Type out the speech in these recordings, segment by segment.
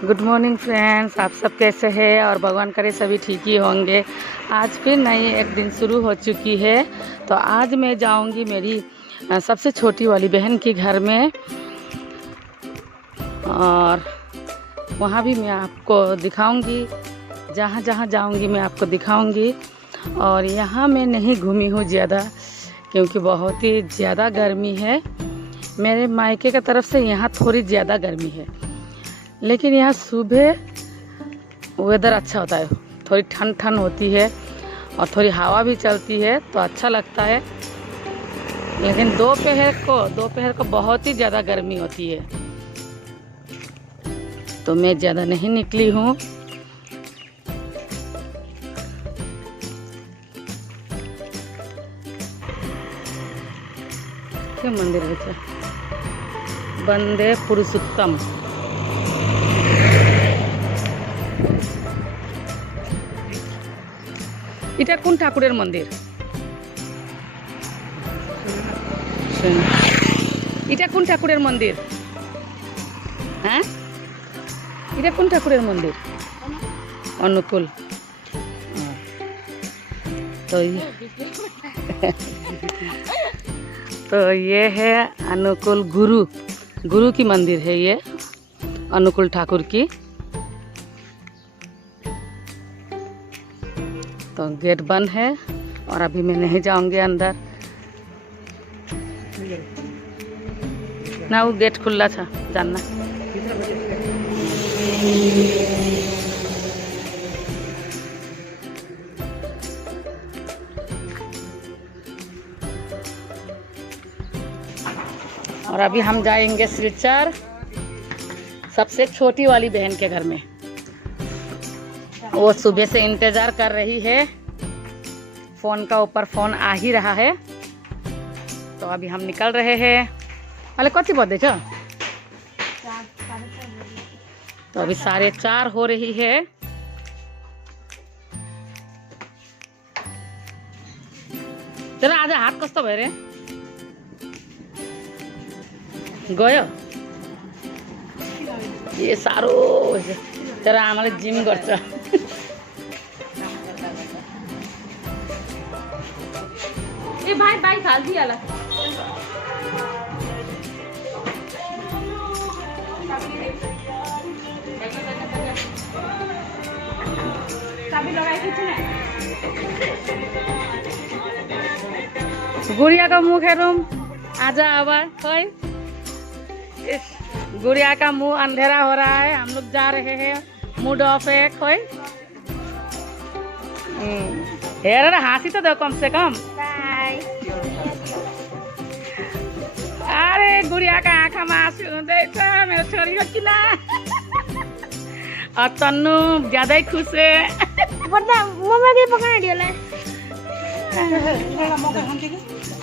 Good morning friends, आप सब कैसे हैं और भगवान करे सभी ठीक ही होंगे। आज फिर नई एक दिन शुरू हो चुकी है। तो आज मैं जाऊंगी मेरी सबसे छोटी वाली बहन के घर में और वहाँ भी मैं आपको दिखाऊंगी। जहाँ जहाँ जाऊंगी मैं आपको दिखाऊंगी। और यहाँ मैं नहीं घूमी हूँ ज़्यादा क्योंकि बहुत ही ज़्यादा गर्मी है। मेरे मायके की तरफ से यहाँ थोड़ी ज़्यादा गर्मी है, लेकिन यहाँ सुबह वेदर अच्छा होता है, थोड़ी ठंड ठंड होती है और थोड़ी हवा भी चलती है तो अच्छा लगता है। लेकिन दोपहर को बहुत ही ज़्यादा गर्मी होती है, तो मैं ज़्यादा नहीं निकली हूँ। क्या मंदिर है? वंदे पुरुषोत्तम। এটা কোন ঠাকুরের মন্দির? এটা কোন ঠাকুরের মন্দির? হ্যাঁ, এটা কোন ঠাকুরের মন্দির? অনুকूल। तो ये है अनुकूल गुरु की मंदिर है ये, अनुकूल ठाकुर की। तो गेट बंद है और अभी मैं नहीं जाऊंगी अंदर ना, वो गेट खुला था जानना। और अभी हम जाएंगे सिलचर सबसे छोटी वाली बहन के घर में। वो सुबह से इंतज़ार कर रही है, फ़ोन का ऊपर फ़ोन आ ही रहा है। तो अभी हम निकल रहे हैं। अरे कति बजे छ? तो अभी 4:30 हो रही है। तेरा आज हात कस्तो भयो रे? गयो? ये सारो तेरा आमाले जिम गर्छ। ए भाई बाइक हाल दियाला। चाबी लगाई थी ना। गुड़िया का मुंह हेरौं आजा आवा खोई। इस गुड़िया का मुंह अंधेरा हो रहा है, हम लोग जा रहे हैं, मूड ऑफ है खोई। हेर हाँसी तो दो कम से कम। अरे गुड़िया का आँखा में आंसू हुँदैछ मेरो छोरी हो किन। और तन्नु ज्यादा ही खुश है।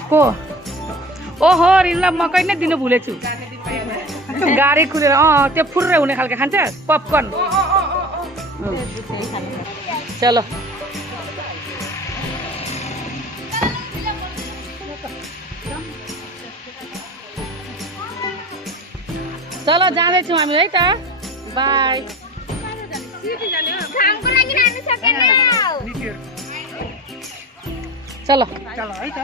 को ओहो रिनलाई मकै नै दिनु भुलेछु। गाडी खुलेर त्यो फुर्रे हुने खालको खान्छ पपकर्न। चलो चलो जाँदैछौँ हामी है त। बाई। चलो चलो है त।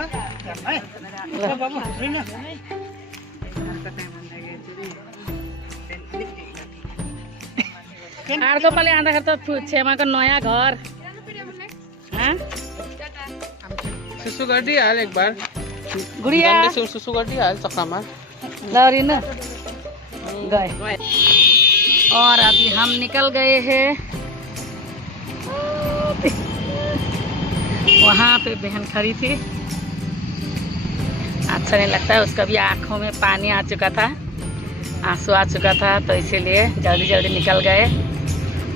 अर्को पालि आउँदाखेरि त छेमाको नयाँ घर। सुसु गरिदिई हाल एक बार। गुड़िया सुसु गरिदिई हाल चक्रामा। लरिन गए। और अभी हम निकल गए हैं। वहाँ पे बहन खड़ी थी, अच्छा नहीं लगता है, उसका भी आँखों में पानी आ चुका था, आंसू आ चुका था, तो इसीलिए जल्दी जल्दी निकल गए।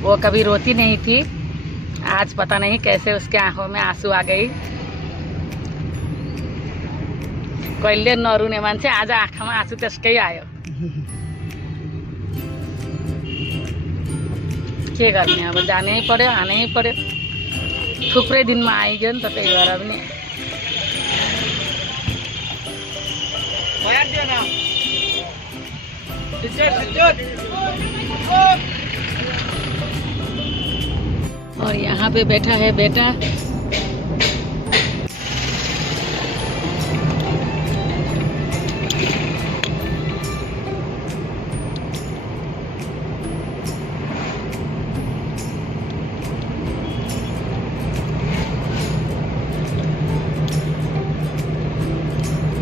वो कभी रोती नहीं थी, आज पता नहीं कैसे उसके आँखों में आंसू आ गई। कहिले नरुने मान्छे आज आँखामा आँसु त्यसकै आयो। के गर्ने अब, जानै पर्यो, आनै पर्यो। थुप्रै दिनमा आइगयो नि त, त्यही भएर पनि। यहाँ पे बैठा है बेटा।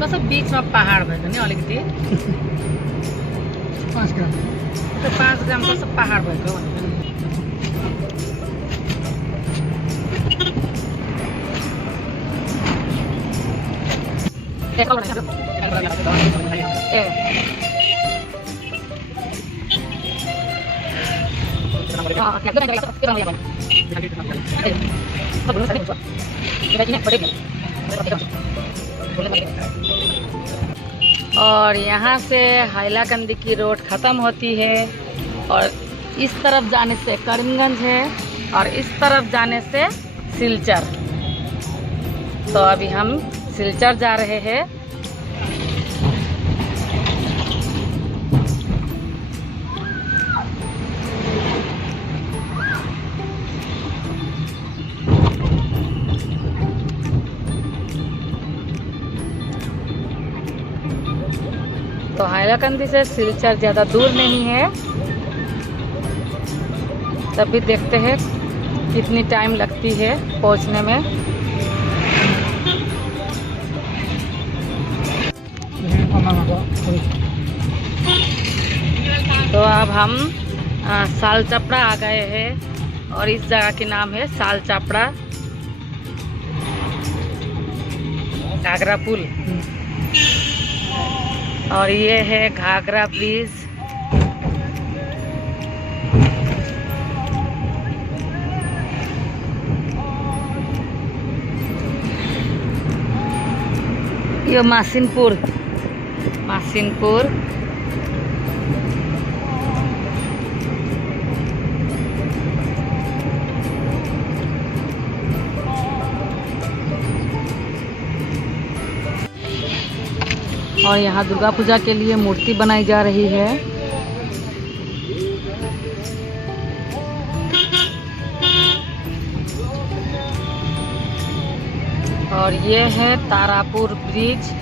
कसो बीचमा पहाड भएको नि अलिकति 5 ग्राम। त्यो 5 ग्राम कसो पहाड भएको भनेको नि। और यहाँ से हाइलाकंदी की रोड ख़त्म होती है और इस तरफ जाने से करीमगंज है और इस तरफ जाने से सिलचर। तो अभी हम सिलचर जा रहे हैं। तो हाइलाकंदी से सिलचर ज़्यादा दूर नहीं है, तब भी देखते हैं कितनी टाइम लगती है पहुंचने में। तो अब हम सालचपड़ा आ गए हैं और इस जगह के नाम है सालचपड़ा घाघरा पुल। और ये है घाघरा ब्रिज। ये मासिनपुर। और यहाँ दुर्गा पूजा के लिए मूर्ति बनाई जा रही है। और ये है तारापुर ब्रिज।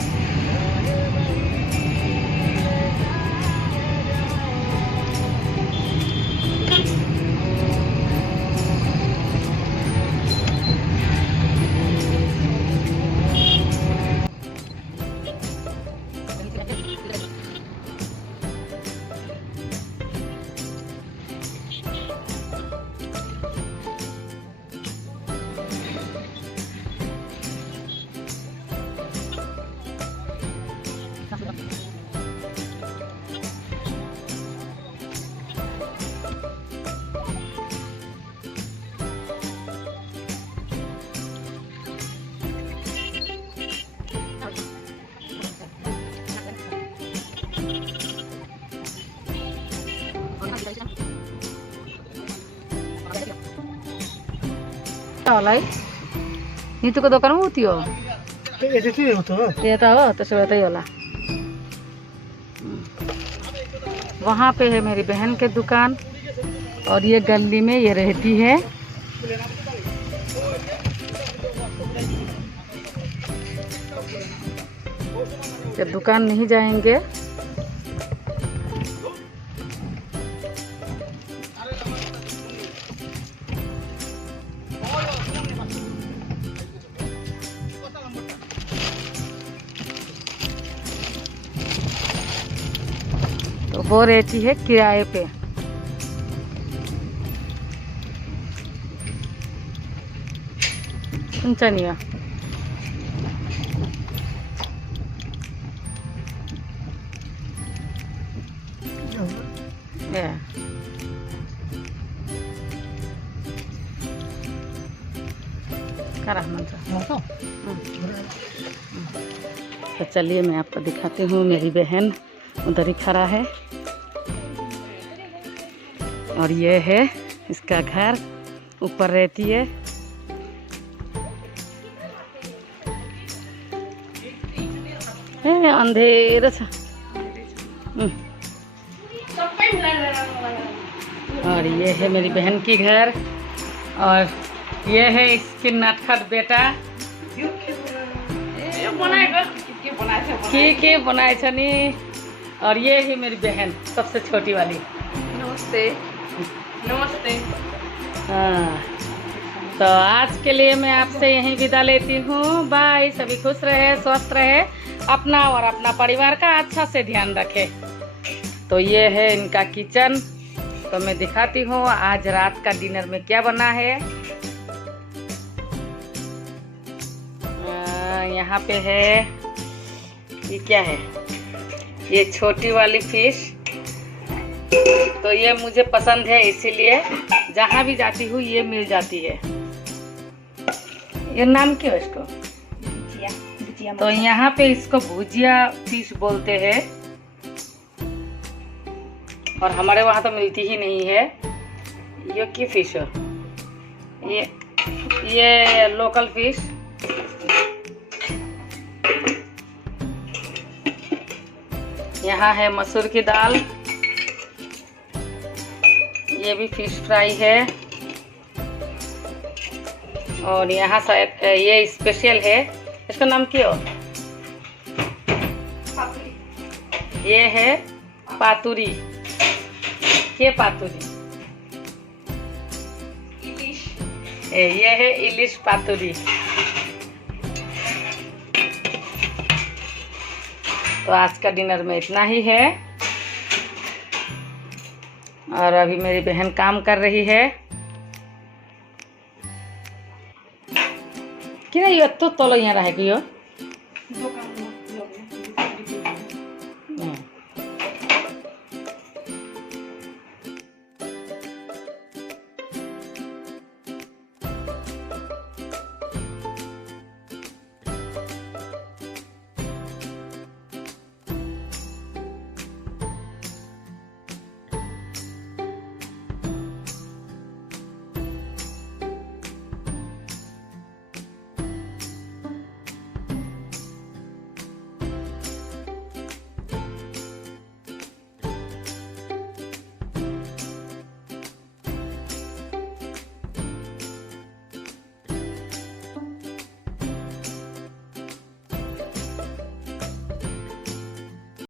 होला है नितुको दोकानमा उति हो यता हो, त्यसो भए त्यही होला। वहाँ पे है मेरी बहन के दुकान और ये गली में ये रहती है। जब दुकान नहीं जाएंगे तो वो रहती है किराए पे। सुनचनिया तो चलिए मैं आपको दिखाती हूँ। मेरी बहन उधर ही खड़ा है और ये है इसका घर, ऊपर रहती है। अंधेरा छ। और ये है मेरी बहन की घर और ये है इसकी नटखट बेटा के बनाए छनी। और ये ही मेरी बहन सबसे छोटी वाली। नमस्ते। नमस्ते। हाँ, तो आज के लिए मैं आपसे यहीं विदा लेती हूँ। बाय। सभी खुश रहे, स्वस्थ रहे, अपना और अपना परिवार का अच्छा से ध्यान रखे। तो ये है इनका किचन। तो मैं दिखाती हूँ आज रात का डिनर में क्या बना है। यहाँ पे है, ये क्या है, ये छोटी वाली फिश। तो ये मुझे पसंद है, इसीलिए जहाँ भी जाती हूँ ये मिल जाती है। ये नाम क्या है इसको? भुजिया। तो यहाँ पे इसको भुजिया फिश बोलते हैं, और हमारे वहाँ तो मिलती ही नहीं है। ये की फिश है? ये लोकल फिश। यहाँ है मसूर की दाल। ये भी फिश फ्राई है। और यहाँ शायद ये स्पेशल है, इसका नाम क्या हो? ये है पातुरी। ये पातुरी, ये है इलिश पातुरी। तो आज का डिनर में इतना ही है। और अभी मेरी बहन काम कर रही है कि नहीं। ये तो तलो यहाँ रहेगी।